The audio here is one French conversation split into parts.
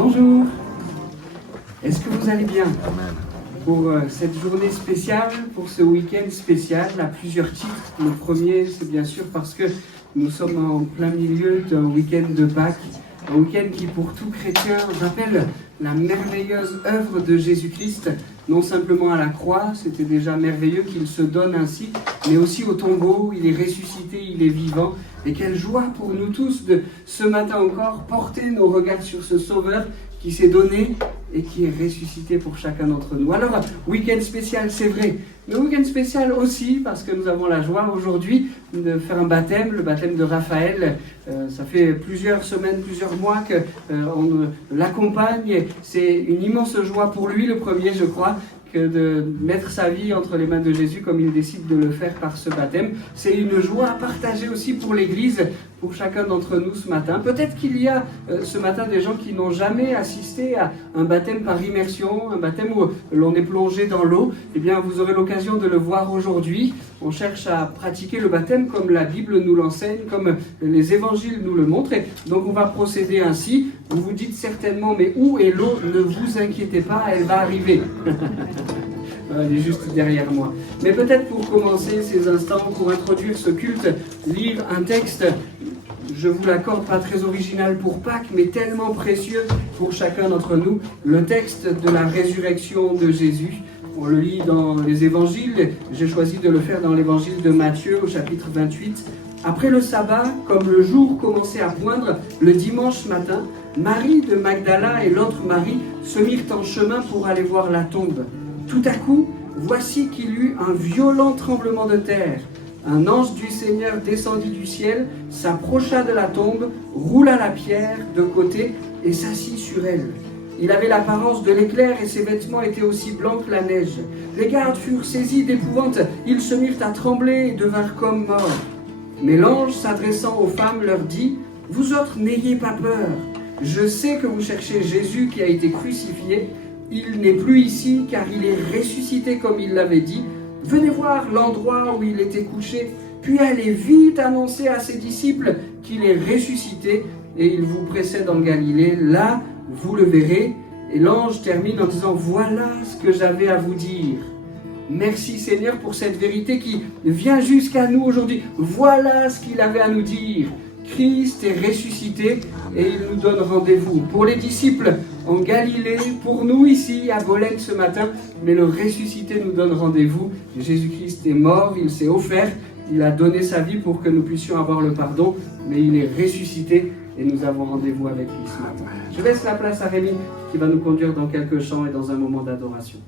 Bonjour, est-ce que vous allez bien? Amen. Pour cette journée spéciale, pour ce week-end spécial, à plusieurs titres. Le premier, c'est bien sûr parce que nous sommes en plein milieu d'un week-end de Pâques, un week-end qui, pour tout chrétien, rappelle la merveilleuse œuvre de Jésus-Christ, non simplement à la croix, c'était déjà merveilleux qu'il se donne ainsi, mais aussi au tombeau, il est ressuscité, il est vivant. Et quelle joie pour nous tous de, ce matin encore, porter nos regards sur ce Sauveur qui s'est donné et qui est ressuscité pour chacun d'entre nous. Alors, week-end spécial, c'est vrai, mais week-end spécial aussi parce que nous avons la joie aujourd'hui de faire un baptême, le baptême de Raphaël. Ça fait plusieurs semaines, plusieurs mois qu'on l'accompagne. C'est une immense joie pour lui, le premier, je crois, que de mettre sa vie entre les mains de Jésus comme il décide de le faire par ce baptême. C'est une joie à partager aussi pour l'Église, pour chacun d'entre nous ce matin. Peut-être qu'il y a ce matin des gens qui n'ont jamais assisté à un baptême par immersion, un baptême où l'on est plongé dans l'eau. Eh bien, vous aurez l'occasion de le voir aujourd'hui. On cherche à pratiquer le baptême comme la Bible nous l'enseigne, comme les évangiles nous le montrent. Et donc on va procéder ainsi. Vous vous dites certainement, mais où est l'eau? Ne vous inquiétez pas, elle va arriver. Elle est juste derrière moi. Mais peut-être pour commencer ces instants, pour introduire ce culte, lire un texte, je vous l'accorde, pas très original pour Pâques, mais tellement précieux pour chacun d'entre nous, le texte de la résurrection de Jésus. On le lit dans les évangiles, j'ai choisi de le faire dans l'évangile de Matthieu au chapitre 28. Après le sabbat, comme le jour commençait à poindre, le dimanche matin, Marie de Magdala et l'autre Marie se mirent en chemin pour aller voir la tombe. Tout à coup, voici qu'il y eut un violent tremblement de terre. Un ange du Seigneur descendit du ciel, s'approcha de la tombe, roula la pierre de côté et s'assit sur elle. Il avait l'apparence de l'éclair et ses vêtements étaient aussi blancs que la neige. Les gardes furent saisis d'épouvante, ils se mirent à trembler et devinrent comme morts. Mais l'ange, s'adressant aux femmes, leur dit : « Vous autres, n'ayez pas peur. Je sais que vous cherchez Jésus qui a été crucifié. Il n'est plus ici car il est ressuscité comme il l'avait dit. Venez voir l'endroit où il était couché, puis allez vite annoncer à ses disciples qu'il est ressuscité et il vous précède en Galilée. Là, vous le verrez. » Et l'ange termine en disant : « Voilà ce que j'avais à vous dire. » Merci Seigneur pour cette vérité qui vient jusqu'à nous aujourd'hui. Voilà ce qu'il avait à nous dire. Christ est ressuscité et il nous donne rendez-vous. Pour les disciples en Galilée, pour nous ici à Bolène ce matin, mais le ressuscité nous donne rendez-vous. Jésus-Christ est mort, il s'est offert, il a donné sa vie pour que nous puissions avoir le pardon, mais il est ressuscité et nous avons rendez-vous avec lui ce matin. Je laisse la place à Rémi qui va nous conduire dans quelques chants et dans un moment d'adoration.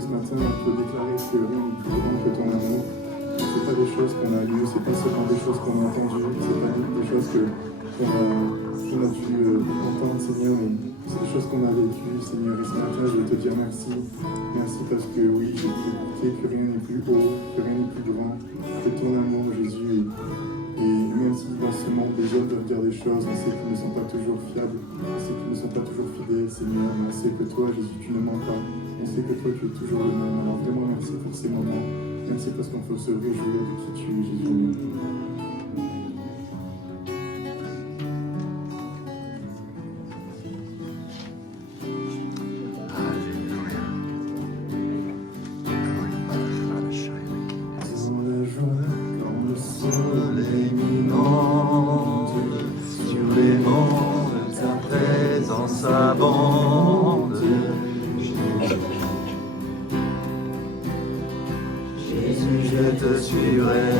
ce matin, on peut déclarer que rien n'est plus grand que ton amour. C'est pas des choses qu'on a lues, c'est pas seulement des choses qu'on a entendues, c'est pas des choses qu'on a dû entendre, Seigneur, mais c'est des choses qu'on a vécues, Seigneur. Et ce matin, je veux te dire merci. Merci parce que oui, j'ai pu écouter que rien n'est plus haut, que rien n'est plus grand que ton amour, Jésus. Et même si dans ce monde, les autres doivent dire des choses, on sait qu'ils ne sont pas toujours fiables, on sait qu'ils ne sont pas toujours fidèles, Seigneur, mais on sait que toi, Jésus, tu ne mens pas. On sait que toi, tu es toujours le même. Alors vraiment, merci pour ces moments. Merci parce qu'on peut se réjouir de qui tu es, Jésus. Abonde. Jésus, je te suivrai.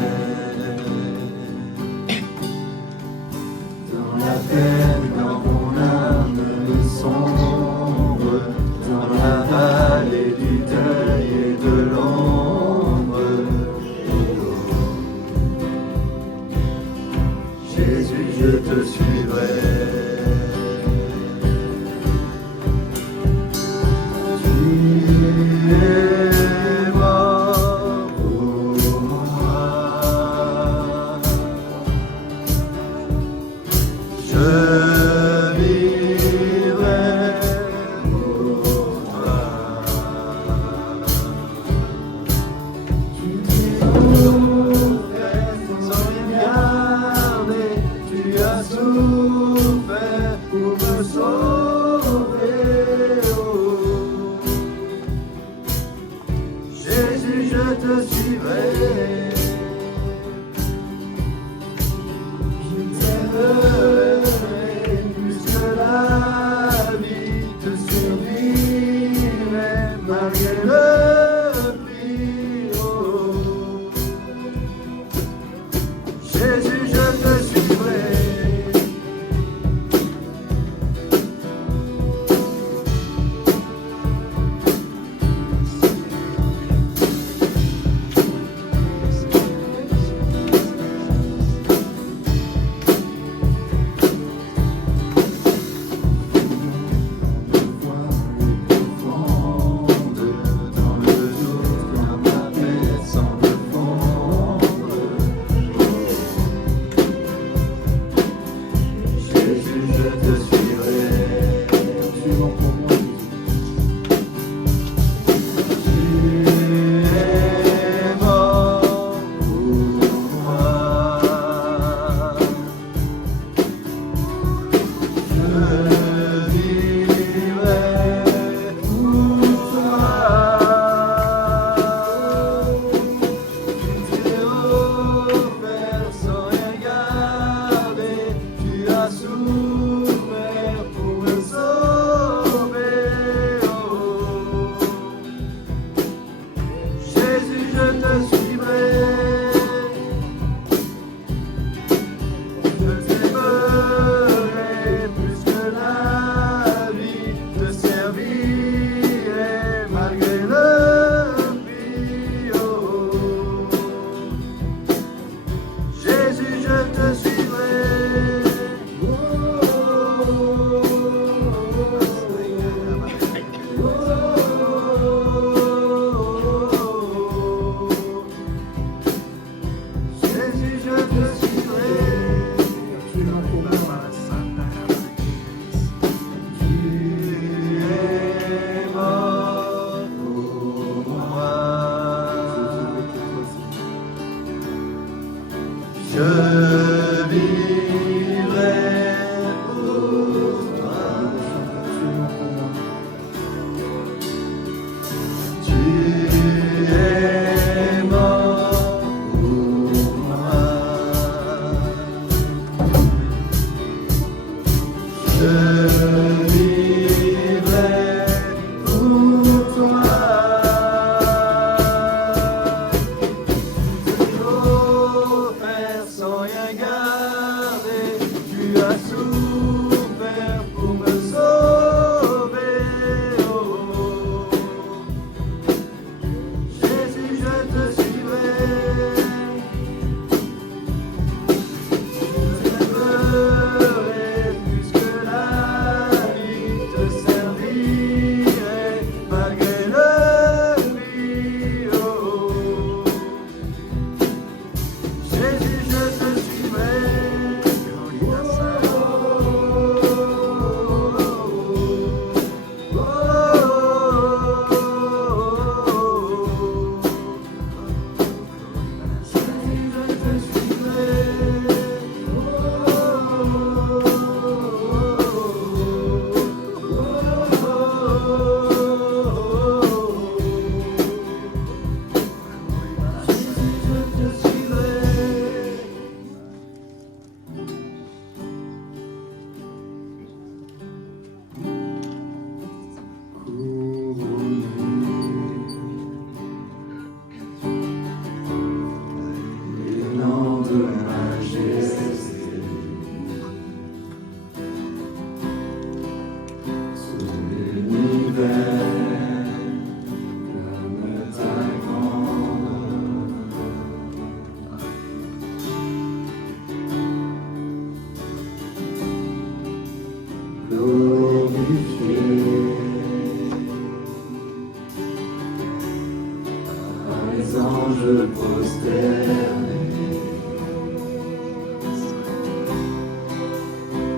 anges prosternés.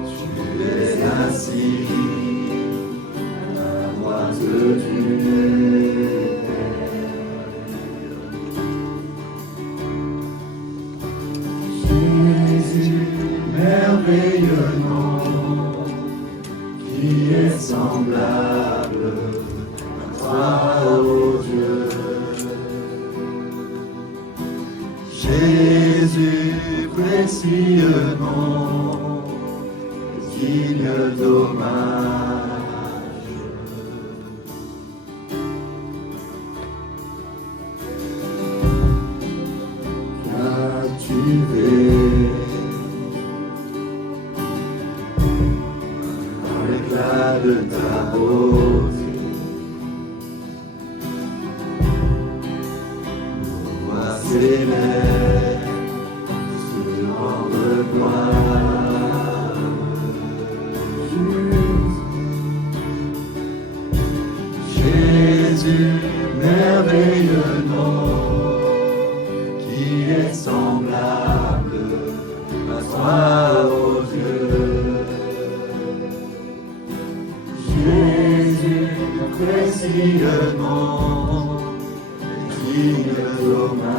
Tu es assis à la droite du Père. Jésus, merveilleux nom, qui est semblable à toi, ô Dieu. Jésus, précieux nom, digne d'hommage. Captivé par l'éclat de ta beauté, nos voix s'élèvent se rendre gloire. Jésus, merveilleux nom, qui est semblable à toi, ô Dieu. Jésus, précieux nom, digne d'hommage.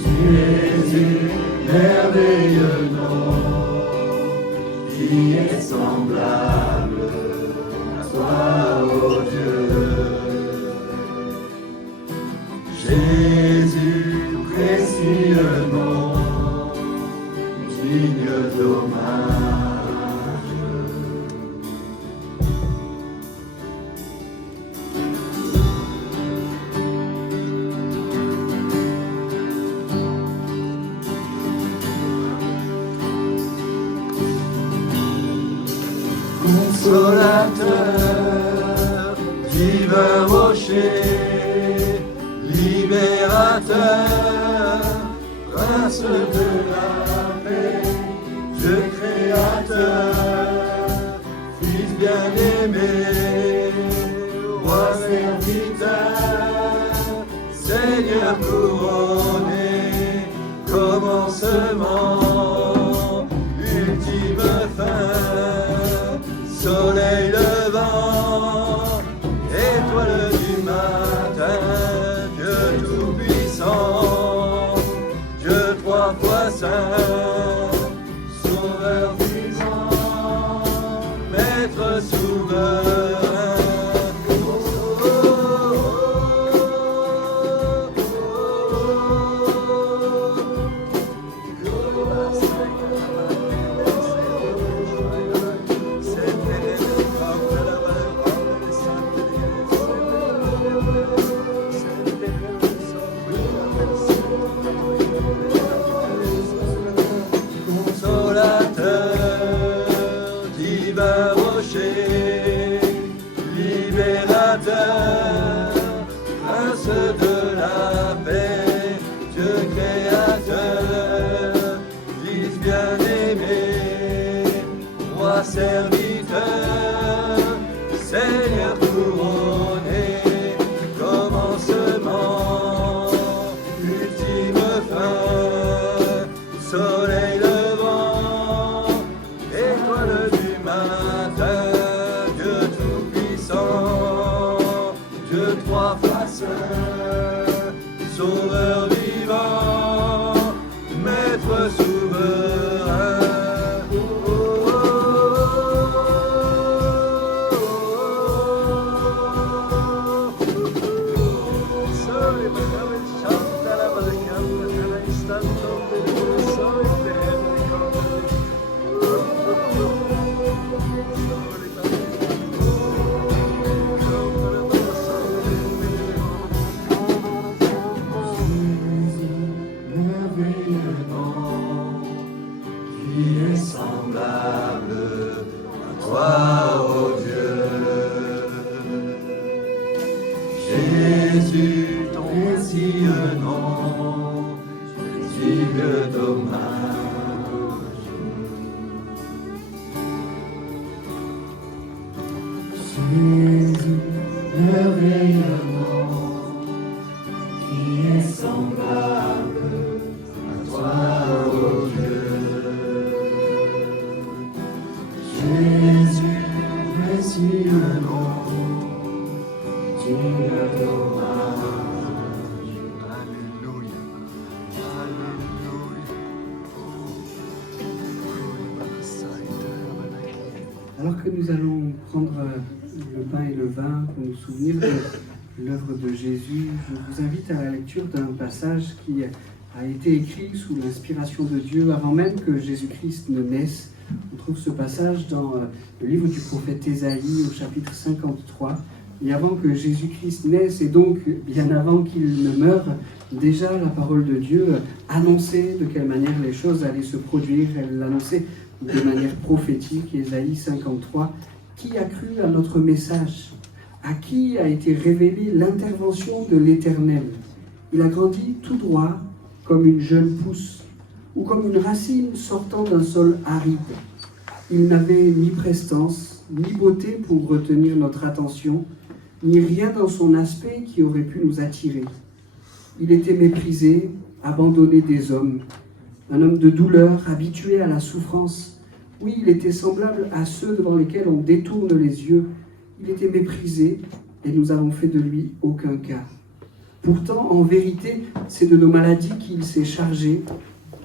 Jésus, merveilleux nom, qui est semblable à toi, ô Dieu. Jésus, précieux nom, digne d'hommage. Consolateur, divin rocher, libérateur, prince de la paix, Dieu créateur, Fils bien-aimé, roi serviteur, Seigneur couronné, commencement, ultime fin, soleil levant, étoile du matin, Dieu tout-puissant, Dieu trois fois saint, sauveur vivant, maître souverain. Serviteur, Seigneur couronné, commencement, ultime fin, soleil levant, étoile du matin, Dieu tout-puissant, Dieu trois fois saint, sauveur vivant, maître souverain. Qui est semblable à toi, ô Dieu. Jésus, ton précieux nom, digne d'hommage. Jésus, le rayonnement qui est semblable à toi, ô Dieu. Jésus, reçu le nom digne d'hommage. Alléluia. Alors que nous allons prendre le pain et le vin pour nous souvenir de l'œuvre de Jésus, je vous invite à la lecture d'un passage qui a été écrit sous l'inspiration de Dieu avant même que Jésus-Christ ne naisse. On trouve ce passage dans le livre du prophète Ésaïe au chapitre 53. Et avant que Jésus-Christ naisse, et donc bien avant qu'il ne meure, déjà la parole de Dieu annonçait de quelle manière les choses allaient se produire. Elle l'annonçait de manière prophétique. Ésaïe 53. Qui a cru à notre message? À qui a été révélée l'intervention de l'Éternel? Il a grandi tout droit comme une jeune pousse ou comme une racine sortant d'un sol aride. Il n'avait ni prestance, ni beauté pour retenir notre attention, ni rien dans son aspect qui aurait pu nous attirer. Il était méprisé, abandonné des hommes, un homme de douleur, habitué à la souffrance. Oui, il était semblable à ceux devant lesquels on détourne les yeux. Il était méprisé et nous avons fait de lui aucun cas. Pourtant, en vérité, c'est de nos maladies qu'il s'est chargé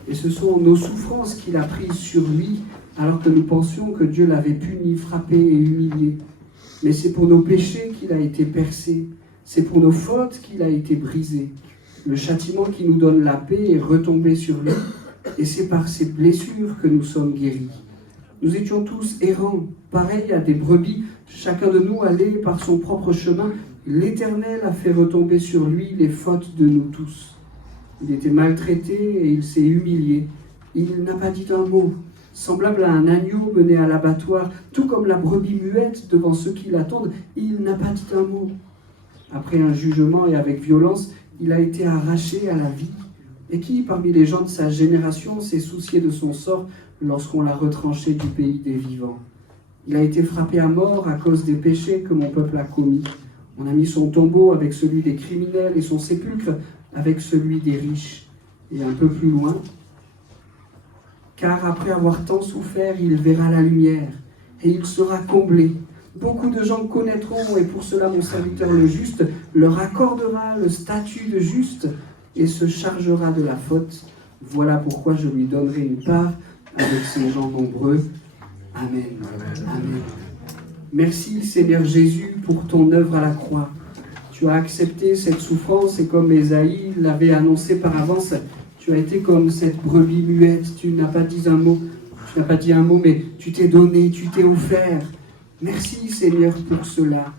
et ce sont nos souffrances qu'il a prises sur lui alors que nous pensions que Dieu l'avait puni, frappé et humilié. Mais c'est pour nos péchés qu'il a été percé, c'est pour nos fautes qu'il a été brisé. Le châtiment qui nous donne la paix est retombé sur lui et c'est par ses blessures que nous sommes guéris. Nous étions tous errants, pareils à des brebis, chacun de nous allait par son propre chemin. L'Éternel a fait retomber sur lui les fautes de nous tous. Il était maltraité et il s'est humilié. Il n'a pas dit un mot, semblable à un agneau mené à l'abattoir, tout comme la brebis muette devant ceux qui l'attendent. Il n'a pas dit un mot. Après un jugement et avec violence, il a été arraché à la vie. Et qui, parmi les gens de sa génération, s'est soucié de son sort lorsqu'on l'a retranché du pays des vivants? Il a été frappé à mort à cause des péchés que mon peuple a commis. On a mis son tombeau avec celui des criminels et son sépulcre avec celui des riches. Et un peu plus loin, car après avoir tant souffert, il verra la lumière et il sera comblé. Beaucoup de gens connaîtront et pour cela mon serviteur le juste leur accordera le statut de juste et se chargera de la faute. Voilà pourquoi je lui donnerai une part avec ces gens nombreux. Amen. Amen. Merci Seigneur Jésus pour ton œuvre à la croix. Tu as accepté cette souffrance et comme Ésaïe l'avait annoncé par avance, tu as été comme cette brebis muette. Tu n'as pas dit un mot, mais tu t'es donné, tu t'es offert. Merci Seigneur pour cela.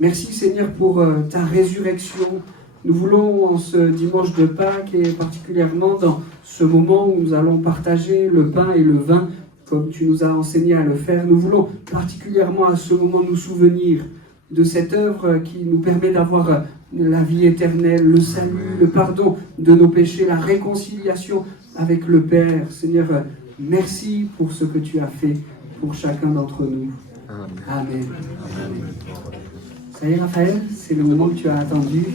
Merci Seigneur pour ta résurrection. Nous voulons en ce dimanche de Pâques et particulièrement dans ce moment où nous allons partager le pain et le vin comme tu nous as enseigné à le faire, nous voulons particulièrement à ce moment nous souvenir de cette œuvre qui nous permet d'avoir la vie éternelle, le salut, le pardon de nos péchés, la réconciliation avec le Père. Seigneur, merci pour ce que tu as fait pour chacun d'entre nous. Amen. Ça y est, Raphaël, c'est le moment que tu as attendu.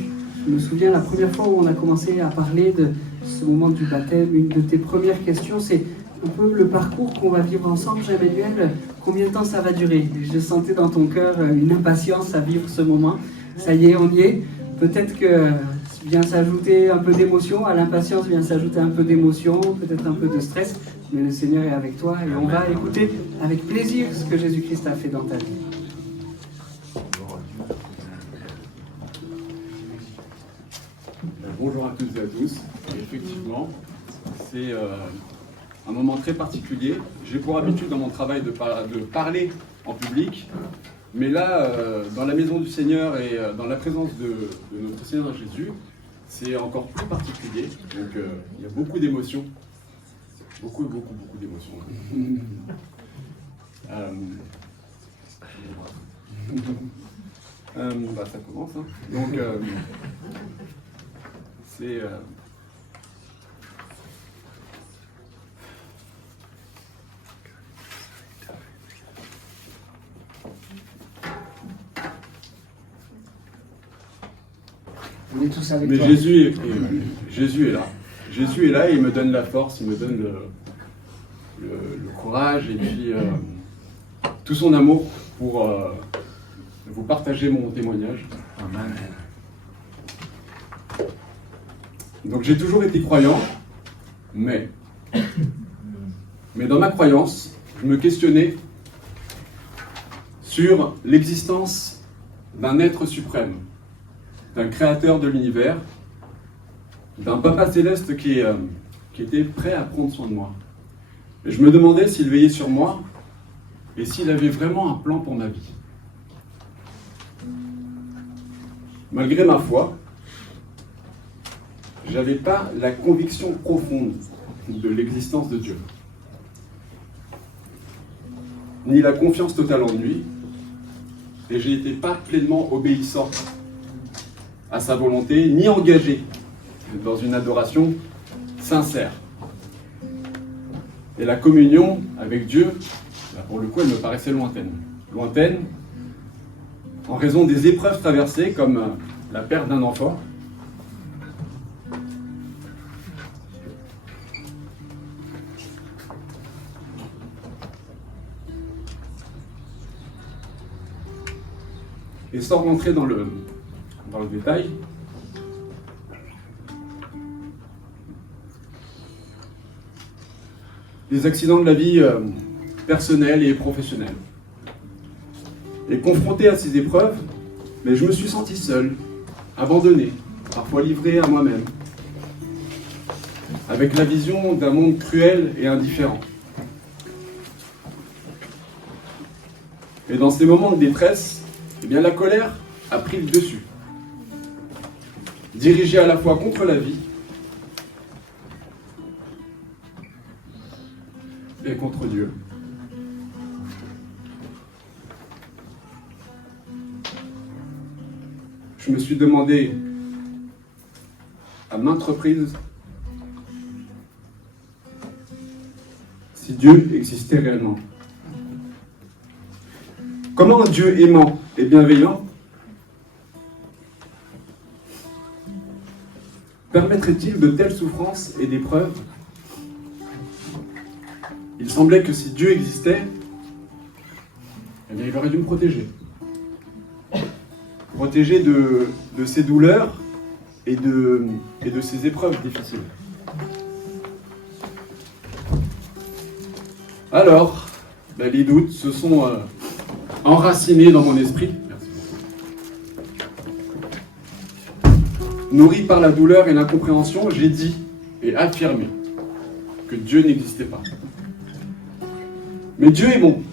Je me souviens la première fois où on a commencé à parler de ce moment du baptême, une de tes premières questions, c'est un peu le parcours qu'on va vivre ensemble, Jean-Emmanuel. Combien de temps ça va durer? Je sentais dans ton cœur une impatience à vivre ce moment. Ça y est, on y est. Peut-être que vient s'ajouter un peu d'émotion, à l'impatience vient s'ajouter un peu d'émotion, peut-être un peu de stress, mais le Seigneur est avec toi et on va écouter avec plaisir ce que Jésus-Christ a fait dans ta vie. Bonjour à toutes et à tous. Et effectivement, c'est un moment très particulier. J'ai pour habitude dans mon travail de parler en public, mais là, dans la maison du Seigneur et dans la présence de notre Seigneur Jésus, c'est encore plus particulier. Donc il y a beaucoup d'émotions. Beaucoup d'émotions. Ça commence. Hein. Donc, c'est... On est tous avec Mais toi. Jésus est là. Jésus est là et il me donne la force, il me donne le courage et puis tout son amour pour vous partager mon témoignage. Amen. Donc j'ai toujours été croyant, mais dans ma croyance, je me questionnais sur l'existence d'un être suprême, d'un créateur de l'univers, d'un papa céleste qui était prêt à prendre soin de moi. Et je me demandais s'il veillait sur moi et s'il avait vraiment un plan pour ma vie. Malgré ma foi, je n'avais pas la conviction profonde de l'existence de Dieu, ni la confiance totale en lui, et je n'étais pas pleinement obéissant à sa volonté, ni engagé dans une adoration sincère. Et la communion avec Dieu, pour le coup, elle me paraissait lointaine. Lointaine en raison des épreuves traversées, comme la perte d'un enfant, et sans rentrer dans le détail, les accidents de la vie personnelle et professionnelle. Et confronté à ces épreuves, mais je me suis senti seul, abandonné, parfois livré à moi-même, avec la vision d'un monde cruel et indifférent. Et dans ces moments de détresse, eh bien, la colère a pris le dessus, dirigée à la fois contre la vie et contre Dieu. Je me suis demandé à maintes reprises si Dieu existait réellement. Comment un Dieu aimant et bienveillant permettrait-il de telles souffrances et d'épreuves? Il semblait que si Dieu existait, eh bien, il aurait dû me protéger. Protéger de ses douleurs et de ses épreuves difficiles. Alors, les doutes se sont enracinés dans mon esprit. Merci. Nourri par la douleur et l'incompréhension, j'ai dit et affirmé que Dieu n'existait pas. Mais Dieu est bon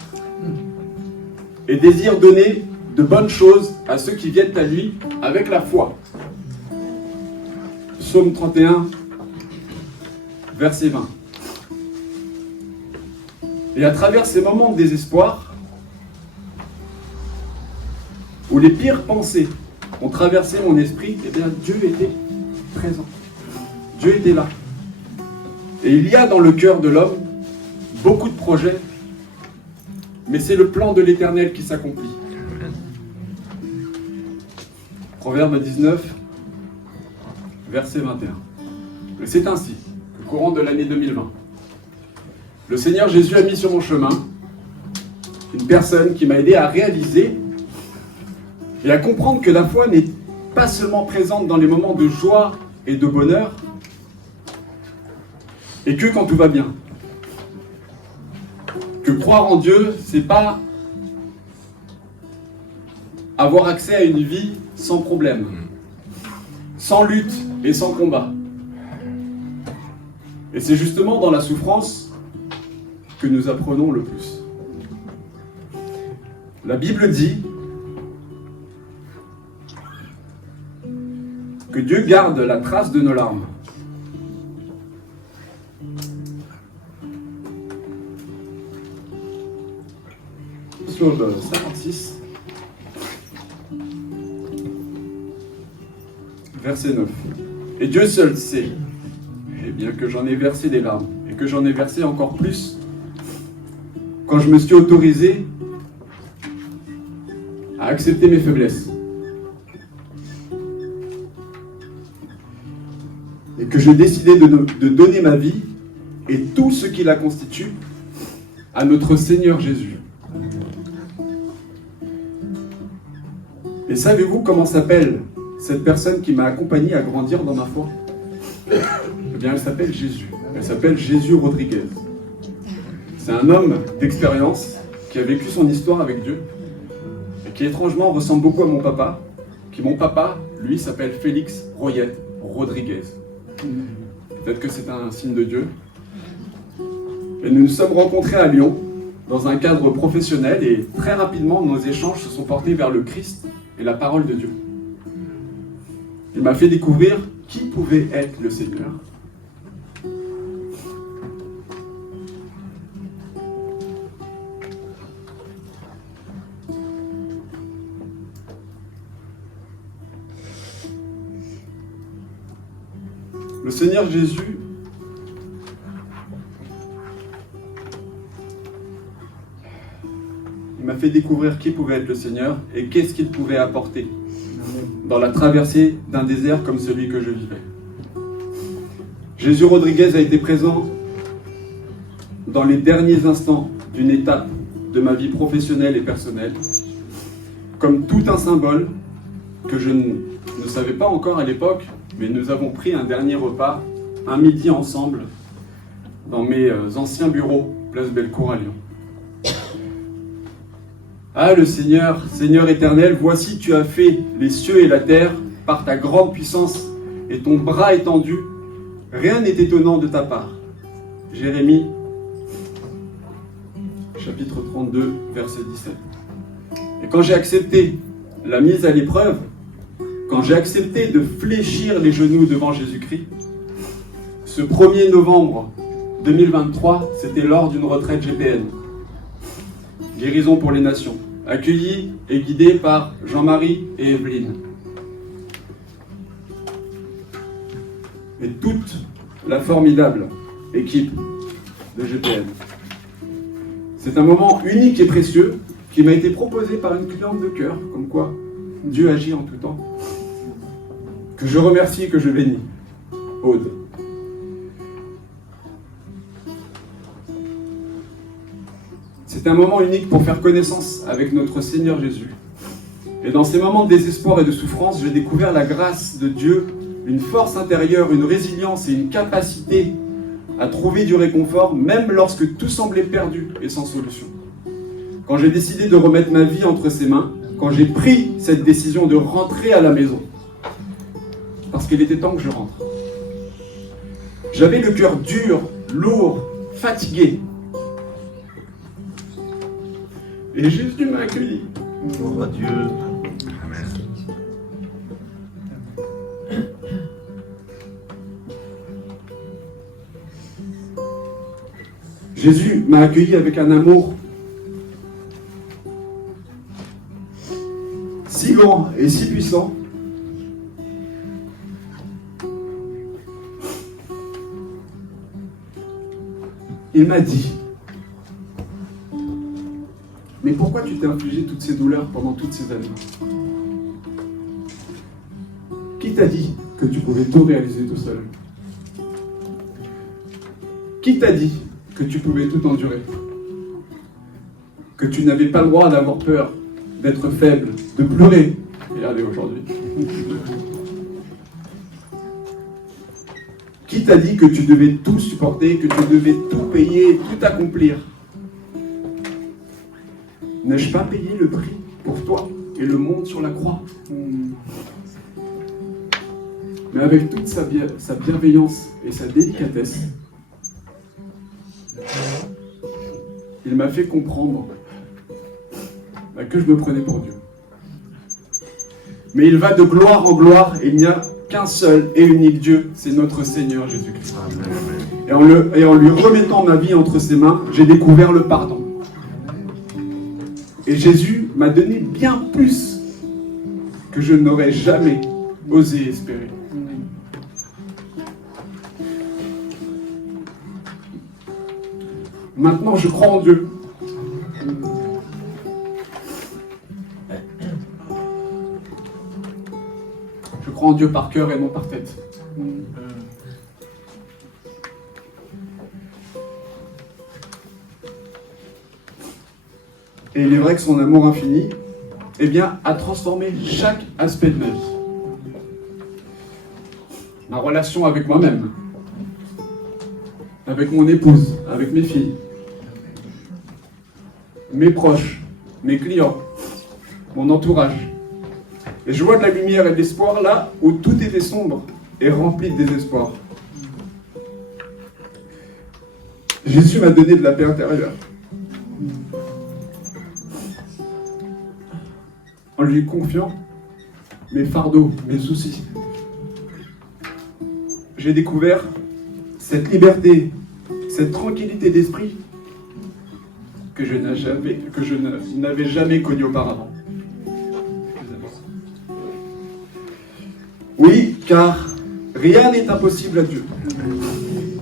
et désire donner de bonnes choses à ceux qui viennent à lui avec la foi. Psaume 31, verset 20. Et à travers ces moments de désespoir, où les pires pensées ont traversé mon esprit, eh bien Dieu était présent. Dieu était là. Et il y a dans le cœur de l'homme beaucoup de projets, mais c'est le plan de l'Éternel qui s'accomplit. Proverbe 19, verset 21. Et c'est ainsi qu'au courant de l'année 2020, le Seigneur Jésus a mis sur mon chemin une personne qui m'a aidé à réaliser et à comprendre que la foi n'est pas seulement présente dans les moments de joie et de bonheur, et que quand tout va bien. Que croire en Dieu, c'est pas avoir accès à une vie sans problème, sans lutte et sans combat. Et c'est justement dans la souffrance que nous apprenons le plus. La Bible dit que Dieu garde la trace de nos larmes. Psaume 56, verset 9. Et Dieu seul sait, eh bien que j'en ai versé des larmes, et que j'en ai versé encore plus quand je me suis autorisé à accepter mes faiblesses. je décidais de donner ma vie et tout ce qui la constitue à notre Seigneur Jésus. Et savez-vous comment s'appelle cette personne qui m'a accompagné à grandir dans ma foi? Eh bien, elle s'appelle Jésus. Elle s'appelle Jésus Rodriguez. C'est un homme d'expérience qui a vécu son histoire avec Dieu et qui étrangement ressemble beaucoup à mon papa, mon papa, lui, s'appelle Félix Royet Rodriguez. Peut-être que c'est un signe de Dieu. Et nous nous sommes rencontrés à Lyon dans un cadre professionnel et très rapidement nos échanges se sont portés vers le Christ et la parole de Dieu. Il m'a fait découvrir qui pouvait être le Seigneur. Le Seigneur Jésus il m'a fait découvrir qui pouvait être le Seigneur et qu'est-ce qu'il pouvait apporter dans la traversée d'un désert comme celui que je vivais. Jésus Rodriguez a été présent dans les derniers instants d'une étape de ma vie professionnelle et personnelle, comme tout un symbole que je ne savais pas encore à l'époque, mais nous avons pris un dernier repas, un midi ensemble, dans mes anciens bureaux, place Bellecour à Lyon. Ah, le Seigneur, Seigneur éternel, voici tu as fait les cieux et la terre par ta grande puissance et ton bras étendu. Rien n'est étonnant de ta part. Jérémie, chapitre 32, verset 17. Et quand j'ai accepté la mise à l'épreuve, quand j'ai accepté de fléchir les genoux devant Jésus-Christ, ce 1er novembre 2023, c'était lors d'une retraite GPN. Guérison pour les nations, accueilli et guidé par Jean-Marie et Evelyne. Et toute la formidable équipe de GPN. C'est un moment unique et précieux qui m'a été proposé par une cliente de cœur, comme quoi Dieu agit en tout temps. Que je remercie et que je bénis. Aude. C'est un moment unique pour faire connaissance avec notre Seigneur Jésus. Et dans ces moments de désespoir et de souffrance, j'ai découvert la grâce de Dieu, une force intérieure, une résilience et une capacité à trouver du réconfort, même lorsque tout semblait perdu et sans solution. Quand j'ai décidé de remettre ma vie entre ses mains, quand j'ai pris cette décision de rentrer à la maison, parce qu'il était temps que je rentre. J'avais le cœur dur, lourd, fatigué. Et Jésus m'a accueilli. Oh Dieu. Jésus m'a accueilli avec un amour si grand et si puissant il m'a dit: mais pourquoi tu t'es infligé toutes ces douleurs pendant toutes ces années? Qui t'a dit que tu pouvais tout réaliser tout seul? Qui t'a dit que tu pouvais tout endurer? Que tu n'avais pas le droit d'avoir peur, d'être faible, de pleurer? Regardez aujourd'hui. Qui t'a dit que tu devais tout supporter, que tu devais tout payer, tout accomplir? N'ai-je pas payé le prix pour toi et le monde sur la croix? Mais avec toute sa bienveillance et sa délicatesse, il m'a fait comprendre que je me prenais pour Dieu. Mais il va de gloire en gloire et il n'y a qu'un seul et unique Dieu, c'est notre Seigneur Jésus-Christ. Et en lui remettant ma vie entre ses mains, j'ai découvert le pardon. Et Jésus m'a donné bien plus que je n'aurais jamais osé espérer. Maintenant, je crois en Dieu. Je crois en Dieu par cœur et non par tête. Et il est vrai que son amour infini, eh bien, a transformé chaque aspect de ma vie. Ma relation avec moi-même, avec mon épouse, avec mes filles, mes proches, mes clients, mon entourage. Et je vois de la lumière et de l'espoir là où tout était sombre et rempli de désespoir. Jésus m'a donné de la paix intérieure. En lui confiant mes fardeaux, mes soucis. J'ai découvert cette liberté, cette tranquillité d'esprit que je n'avais jamais connue auparavant. Oui, car rien n'est impossible à Dieu.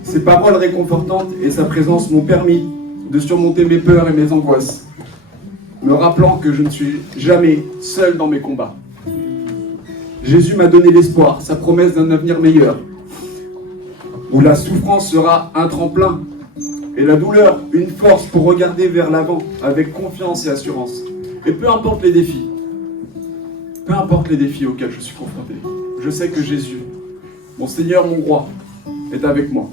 Ses paroles réconfortantes et sa présence m'ont permis de surmonter mes peurs et mes angoisses, me rappelant que je ne suis jamais seul dans mes combats. Jésus m'a donné l'espoir, sa promesse d'un avenir meilleur, où la souffrance sera un tremplin et la douleur une force pour regarder vers l'avant avec confiance et assurance. Et peu importe les défis auxquels je suis confronté, je sais que Jésus, mon Seigneur, mon Roi, est avec moi.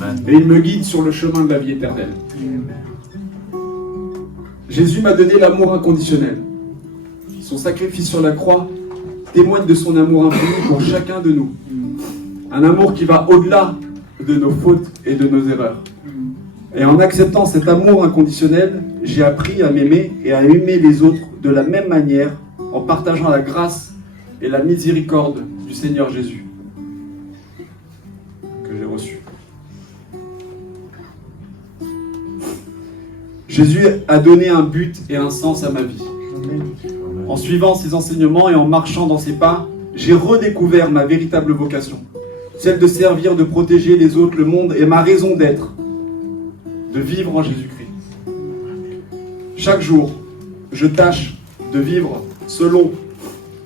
Amen. Et il me guide sur le chemin de la vie éternelle. Amen. Jésus m'a donné l'amour inconditionnel. Son sacrifice sur la croix témoigne de son amour infini pour chacun de nous. Un amour qui va au-delà de nos fautes et de nos erreurs. Et en acceptant cet amour inconditionnel, j'ai appris à m'aimer et à aimer les autres de la même manière, en partageant la grâce et la miséricorde du Seigneur Jésus que j'ai reçu. Jésus a donné un but et un sens à ma vie. En suivant ses enseignements et en marchant dans ses pas, j'ai redécouvert ma véritable vocation, celle de servir, de protéger les autres, le monde et ma raison d'être, de vivre en Jésus-Christ. Chaque jour, je tâche de vivre selon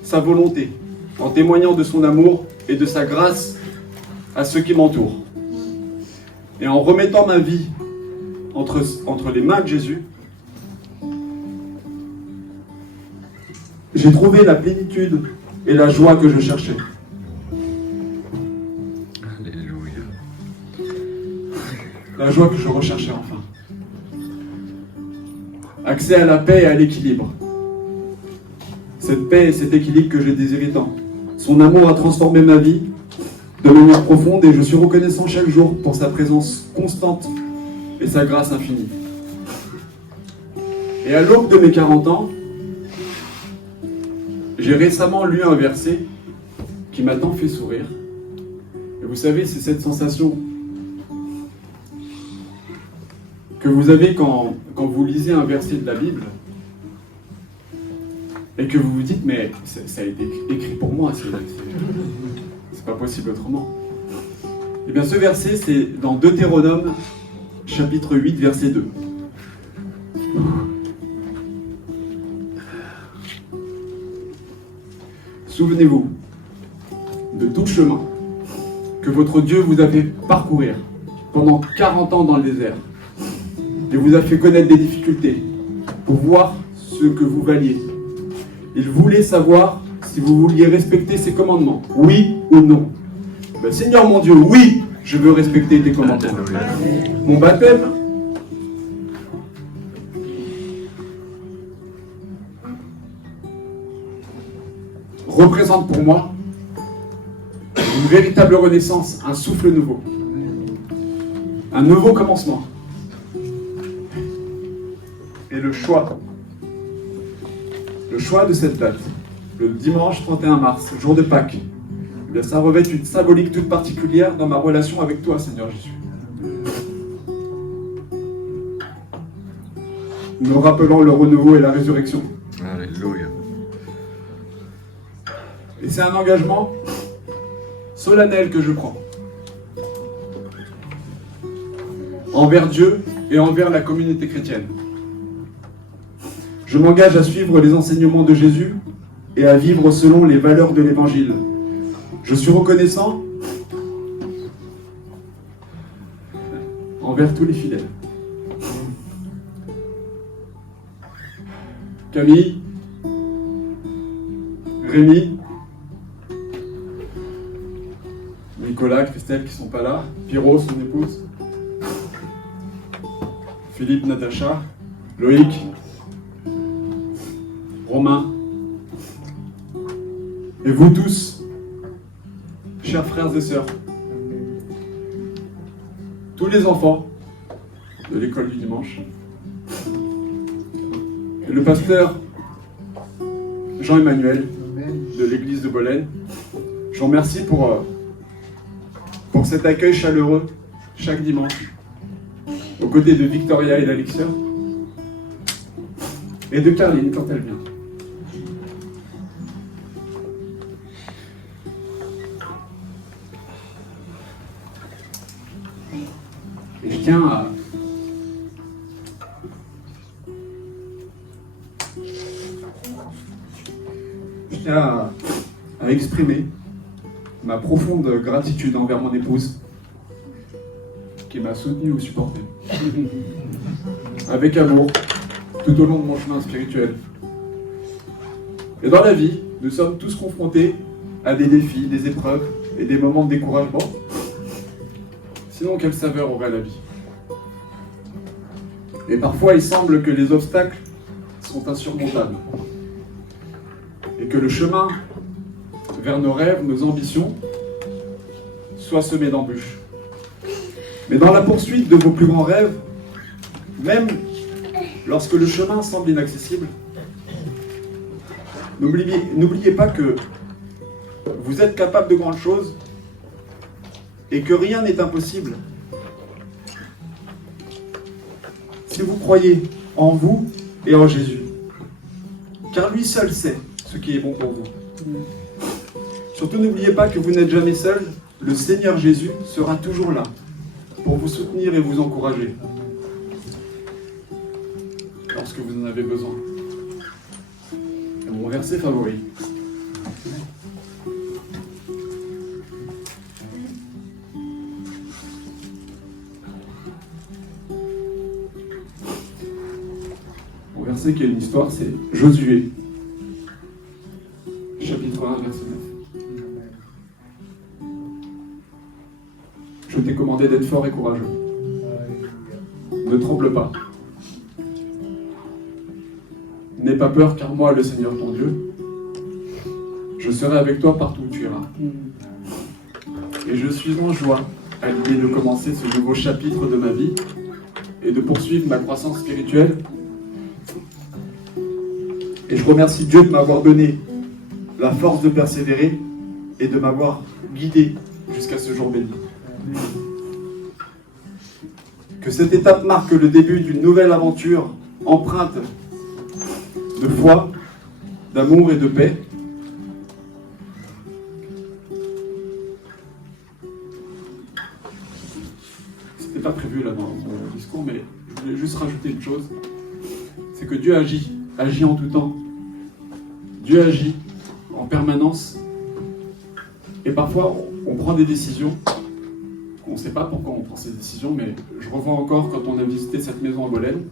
sa volonté, en témoignant de son amour et de sa grâce à ceux qui m'entourent. Et en remettant ma vie entre les mains de Jésus, j'ai trouvé la plénitude et la joie que je cherchais. Alléluia. La joie que je recherchais enfin. Accès à la paix et à l'équilibre. Cette paix et cet équilibre que j'ai désiré tant. Son amour a transformé ma vie de manière profonde et je suis reconnaissant chaque jour pour sa présence constante et sa grâce infinie. Et à l'aube de mes 40 ans, j'ai récemment lu un verset qui m'a tant fait sourire. Et vous savez, c'est cette sensation que vous avez quand vous lisez un verset de la Bible et que vous vous dites, mais ça a été écrit pour moi, c'est pas possible autrement. Et bien ce verset, c'est dans Deutéronome, chapitre 8, verset 2. Souvenez-vous de tout chemin que votre Dieu vous a fait parcourir pendant 40 ans dans le désert et vous a fait connaître des difficultés pour voir ce que vous valiez. Il voulait savoir si vous vouliez respecter ses commandements, oui ou non. Ben, Seigneur mon Dieu, oui, je veux respecter tes commandements. Mon baptême représente pour moi une véritable renaissance, un souffle nouveau, un nouveau commencement. Et le choix de cette date, le dimanche 31 mars, jour de Pâques, eh bien, ça revêt une symbolique toute particulière dans ma relation avec toi, Seigneur Jésus. Nous rappelons le renouveau et la résurrection. Alléluia. Et c'est un engagement solennel que je prends envers Dieu et envers la communauté chrétienne. Je m'engage à suivre les enseignements de Jésus et à vivre selon les valeurs de l'Évangile. Je suis reconnaissant envers tous les fidèles. Camille, Rémi, Nicolas, Christelle qui sont pas là, Pierrot, son épouse, Philippe, Natacha, Loïc, Romain, et vous tous, chers frères et sœurs, tous les enfants de l'école du dimanche, et le pasteur Jean-Emmanuel de l'église de Bolène, je vous remercie pour cet accueil chaleureux chaque dimanche, aux côtés de Victoria et d'Alexia, et de Carline quand elle vient. Et je tiens à exprimer ma profonde gratitude envers mon épouse qui m'a soutenu ou supporté avec amour tout au long de mon chemin spirituel. Et dans la vie, nous sommes tous confrontés à des défis, des épreuves et des moments de découragement. Sinon, quelle saveur aurait la vie? Et parfois, il semble que les obstacles sont insurmontables et que le chemin vers nos rêves, nos ambitions, soit semé d'embûches. Mais dans la poursuite de vos plus grands rêves, même lorsque le chemin semble inaccessible, n'oubliez pas que vous êtes capable de grandes choses et que rien n'est impossible. Si vous croyez en vous et en Jésus, car lui seul sait ce qui est bon pour vous. Surtout n'oubliez pas que vous n'êtes jamais seul, le Seigneur Jésus sera toujours là pour vous soutenir et vous encourager lorsque vous en avez besoin. Et mon verset favori. Mon verset qui a une histoire, c'est Josué, chapitre 1, verset 9. Je t'ai commandé d'être fort et courageux. Ne tremble pas. N'aie pas peur, car moi, le Seigneur ton Dieu, je serai avec toi partout où tu iras. Et je suis en joie à l'idée de commencer ce nouveau chapitre de ma vie et de poursuivre ma croissance spirituelle. Et je remercie Dieu de m'avoir donné la force de persévérer et de m'avoir guidé jusqu'à ce jour béni. Que cette étape marque le début d'une nouvelle aventure empreinte de foi, d'amour et de paix. C'était pas prévu là dans mon discours, mais je voulais juste rajouter une chose. C'est que Dieu agit en tout temps. Dieu agit en permanence. Et parfois, on prend des décisions. On ne sait pas pourquoi on prend ces décisions, mais je revois encore quand on a visité cette maison à Bolène.